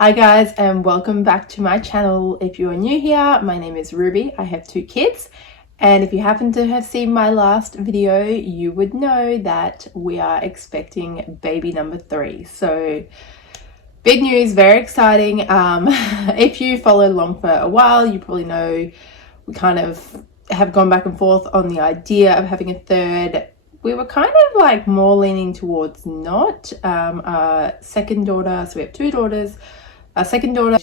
Hi guys, and welcome back to my channel. If you are new here, my name is Ruby. I have 2 kids, and if you happen to have seen my last video, you would know that we are expecting baby number 3. So big news, very exciting. If you followed along for a while, you probably know we kind of have gone back and forth on the idea of having a third. We were kind of like more leaning towards not. Our second daughter, so we have 2 daughters. Our second daughter,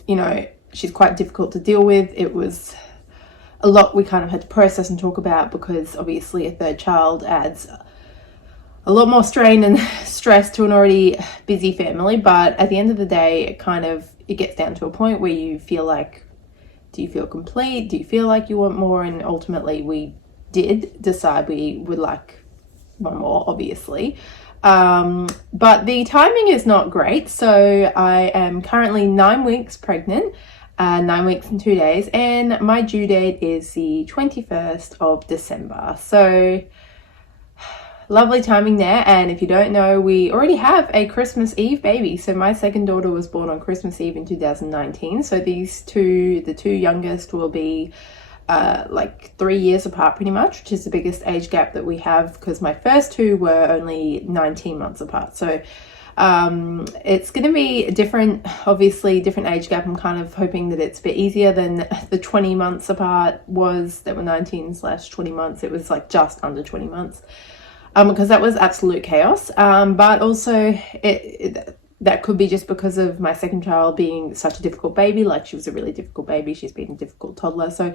she's quite difficult to deal with. It was a lot we kind of had to process and talk about because obviously a third child adds a lot more strain and stress to an already busy family. But at the end of the day, it gets down to a point where you feel like, do you feel complete? Do you feel like you want more? And ultimately we did decide we would like one more, obviously. But the timing is not great. So I am currently 9 weeks pregnant, 9 weeks and 2 days, and my due date is the 21st of December. So lovely timing there. And if you don't know, we already have a Christmas Eve baby. So my second daughter was born on Christmas Eve in 2019. So the 2 youngest will be like 3 years apart pretty much, which is the biggest age gap that we have because my first 2 were only 19 months apart. So it's going to be obviously different age gap. I'm kind of hoping that it's a bit easier than the 20 months apart was. That were 19/20 months. It was like just under 20 months because that was absolute chaos. But also that could be just because of my second child being such a difficult baby. Like, she was a really difficult baby. She's been a difficult toddler. So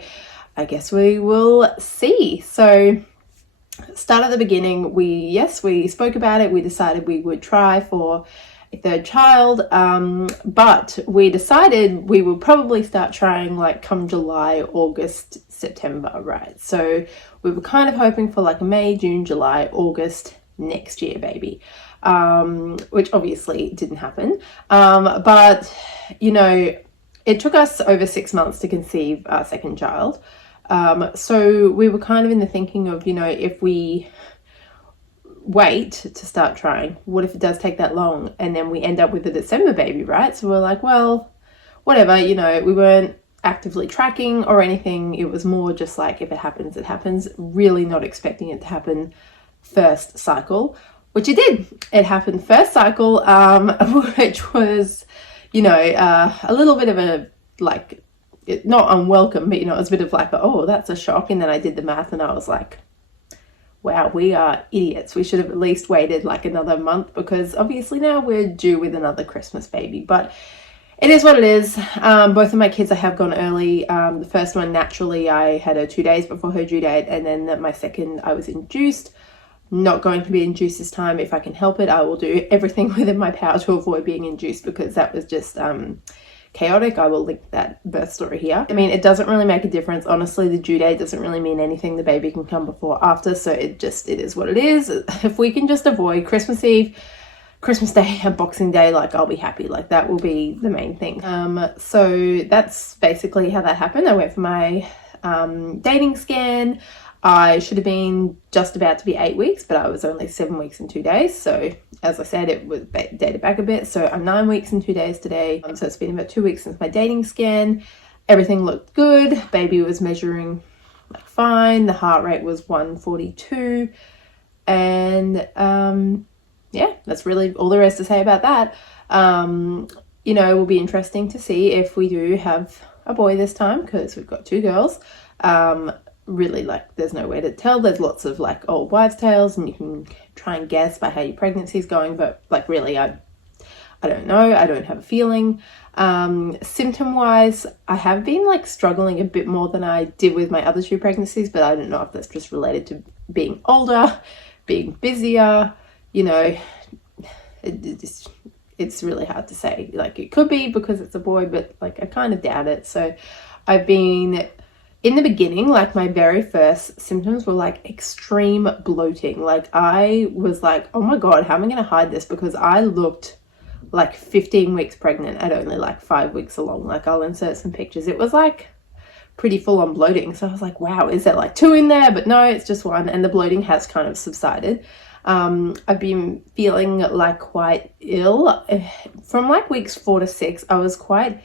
I guess we will see. So start at the beginning. We spoke about it. We decided we would try for a third child. But we decided we would probably start trying like come July, August, September, right? So we were kind of hoping for like a May, June, July, August next year baby. Which obviously didn't happen. But it took us over 6 months to conceive our second child. So we were kind of in the thinking of, if we wait to start trying, what if it does take that long and then we end up with a December baby, right? So we're like, well, whatever, we weren't actively tracking or anything. It was more just like, if it happens, it happens. Really not expecting it to happen first cycle. Which it did. It happened first cycle, which was, a little bit of a, like, not unwelcome, but, it was a bit of like, oh, that's a shock. And then I did the math and I was like, wow, we are idiots. We should have at least waited like another month because obviously now we're due with another Christmas baby. But it is what it is. Both of my kids I have gone early. The first one, naturally, I had her 2 days before her due date. And then my second, I was induced. Not going to be induced this time. If I can help it, I will do everything within my power to avoid being induced because that was just chaotic. I will link that birth story here. I mean, it doesn't really make a difference. Honestly, the due date doesn't really mean anything. The baby can come before or after. So it is what it is. If we can just avoid Christmas Eve, Christmas Day and Boxing Day, like, I'll be happy. Like, that will be the main thing. So that's basically how that happened. I went for my dating scan. I should have been just about to be 8 weeks, but I was only 7 weeks and 2 days. So as I said, it was dated back a bit. So I'm 9 weeks and 2 days today. So it's been about 2 weeks since my dating scan. Everything looked good. Baby was measuring like fine. The heart rate was 142. And yeah, that's really all there is to say about that. It will be interesting to see if we do have a boy this time because we've got 2 girls. Really, like, there's no way to tell. There's lots of like old wives' tales and you can try and guess by how your pregnancy is going, but like, really, I don't know. I don't have a feeling. Symptom wise, I have been like struggling a bit more than I did with my other 2 pregnancies, but I don't know if that's just related to being older, being busier. It's really hard to say. Like, it could be because it's a boy, but like, I kind of doubt it. So I've been, in the beginning, like, my very first symptoms were like extreme bloating. Like, I was like, oh my God, how am I going to hide this? Because I looked like 15 weeks pregnant at only like 5 weeks along. Like, I'll insert some pictures. It was like pretty full on bloating. So I was like, wow, is there like 2 in there? But no, it's just 1. And the bloating has kind of subsided. I've been feeling like quite ill. From like weeks 4 to 6, I was quite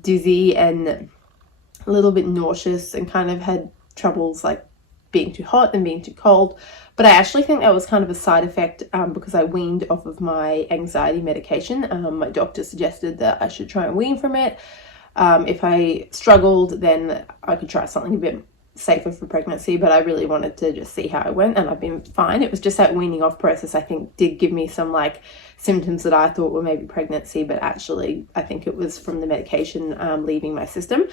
dizzy and a little bit nauseous and kind of had troubles like being too hot and being too cold. But I actually think that was kind of a side effect because I weaned off of my anxiety medication. My doctor suggested that I should try and wean from it. If I struggled, then I could try something a bit safer for pregnancy, but I really wanted to just see how I went, and I've been fine. It was just that weaning off process, I think, did give me some like symptoms that I thought were maybe pregnancy, but actually I think it was from the medication leaving my system.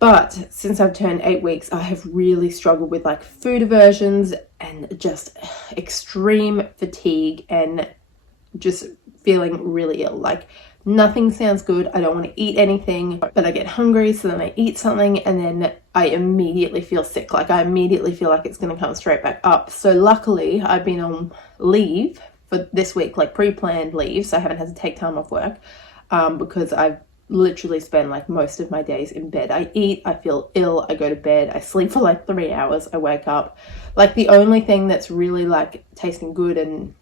But since I've turned 8 weeks, I have really struggled with like food aversions and just extreme fatigue and just feeling really ill. Like nothing sounds good. I don't want to eat anything, but I get hungry, so then I eat something and then I immediately feel sick. Like I immediately feel like it's going to come straight back up. So luckily I've been on leave for this week, like pre-planned leave, so I haven't had to take time off work because I've literally spend like most of my days in bed. I eat, I feel ill, I go to bed, I sleep for like 3 hours, I wake up. Like the only thing that's really like tasting good and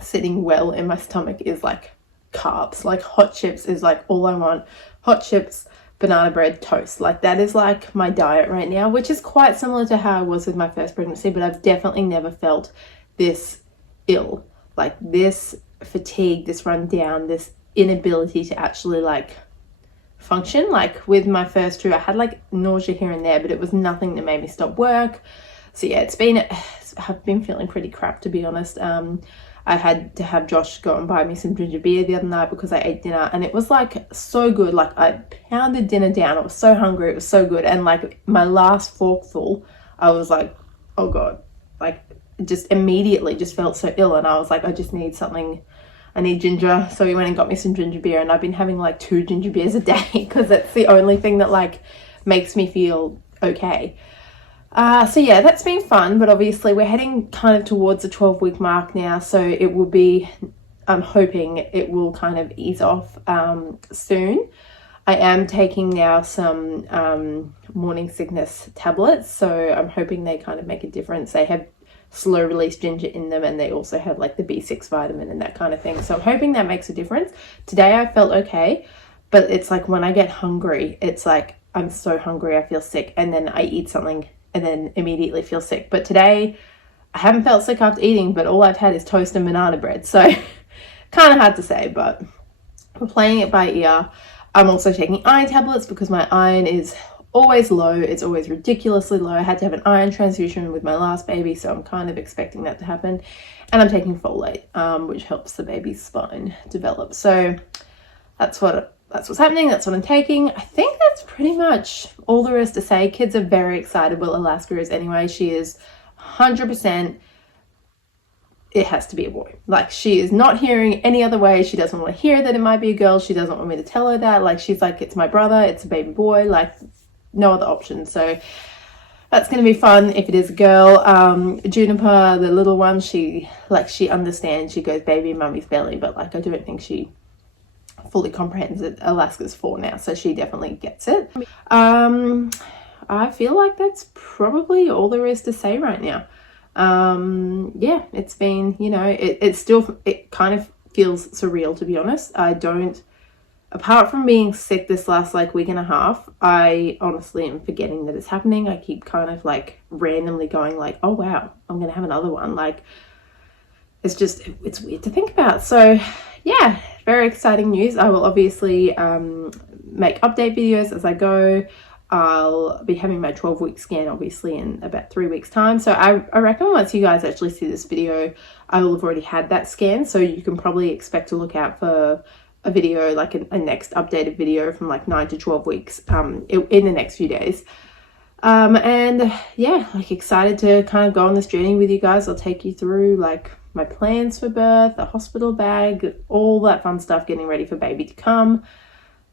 sitting well in my stomach is like carbs. Like hot chips is like all I want. Hot chips, banana bread, toast. Like that is like my diet right now, which is quite similar to how I was with my first pregnancy, but I've definitely never felt this ill. Like this fatigue, this run down, this inability to actually like function. Like with my first 2, I had like nausea here and there, but it was nothing that made me stop work. So yeah, I've been feeling pretty crap, to be honest. I had to have Josh go and buy me some ginger beer the other night because I ate dinner, and it was like so good. Like I pounded dinner down. I was so hungry. It was so good. And like my last forkful, I was like, oh God, like just immediately just felt so ill. And I was like, I just need something. I need ginger. So we went and got me some ginger beer, and I've been having like 2 ginger beers a day because that's the only thing that like makes me feel okay. So yeah, that's been fun, but obviously we're heading kind of towards the 12-week mark now, so it will be, I'm hoping it will kind of ease off soon. I am taking now some morning sickness tablets, so I'm hoping they kind of make a difference. They have slow release ginger in them, and they also have like the B6 vitamin and that kind of thing, so I'm hoping that makes a difference. Today I felt okay, but it's like when I get hungry, it's like I'm so hungry, I feel sick, and then I eat something and then immediately feel sick. But today I haven't felt sick after eating, but all I've had is toast and banana bread, so kind of hard to say, but we're playing it by ear. I'm also taking iron tablets because my iron is always low. It's always ridiculously low. I had to have an iron transfusion with my last baby, so I'm kind of expecting that to happen. And I'm taking folate, which helps the baby's spine develop. So that's what's happening. That's what I'm taking. I think that's pretty much all there is to say. Kids are very excited. Well, Alaska is anyway. She is 100%. It has to be a boy. Like, she is not hearing any other way. She doesn't want to hear that it might be a girl. She doesn't want me to tell her that. Like, she's like, it's my brother. It's a baby boy. Like, no other option. So that's going to be fun if it is a girl. Juniper, the little one, she understands. She goes baby in mummy's belly, but like I don't think she fully comprehends it. Alaska's 4 now, so she definitely gets it. I feel like that's probably all there is to say right now. Yeah, it's been, you know, it kind of feels surreal, to be honest. Apart from being sick this last like week and a half, I honestly am forgetting that it's happening. I keep kind of like randomly going like, oh wow, I'm gonna have another one. Like, it's weird to think about. So yeah, very exciting news. I will obviously make update videos as I go. I'll be having my 12-week scan obviously in about 3 weeks time. So I reckon once you guys actually see this video, I will have already had that scan. So you can probably expect to look out for a video, like a next updated video from like 9 to 12 weeks in the next few days. And yeah, like excited to kind of go on this journey with you guys. I'll take you through like my plans for birth, the hospital bag, all that fun stuff, getting ready for baby to come.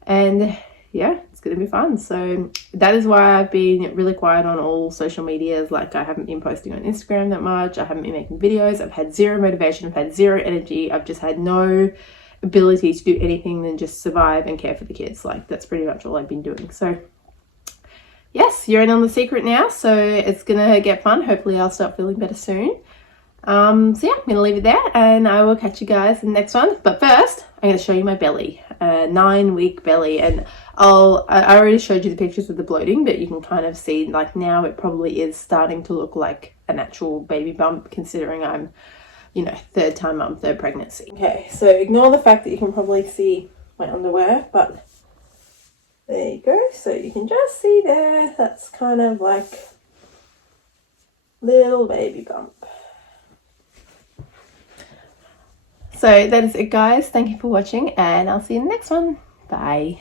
And yeah, it's going to be fun. So that is why I've been really quiet on all social medias. Like, I haven't been posting on Instagram that much. I haven't been making videos. I've had zero motivation. I've had zero energy. I've just had no ability to do anything than just survive and care for the kids. Like, that's pretty much all I've been doing. So yes, you're in on the secret now, so it's gonna get fun. Hopefully I'll start feeling better soon. So yeah, I'm gonna leave it there, and I will catch you guys in the next one. But first, I'm gonna show you my belly, 9-week belly, and I already showed you the pictures of the bloating, but you can kind of see like now it probably is starting to look like an actual baby bump, considering I'm, you know, third time mum, third pregnancy. Okay, so ignore the fact that you can probably see my underwear, but there you go. So you can just see there, that's kind of like little baby bump. So that is it, guys. Thank you for watching, and I'll see you in the next one. Bye.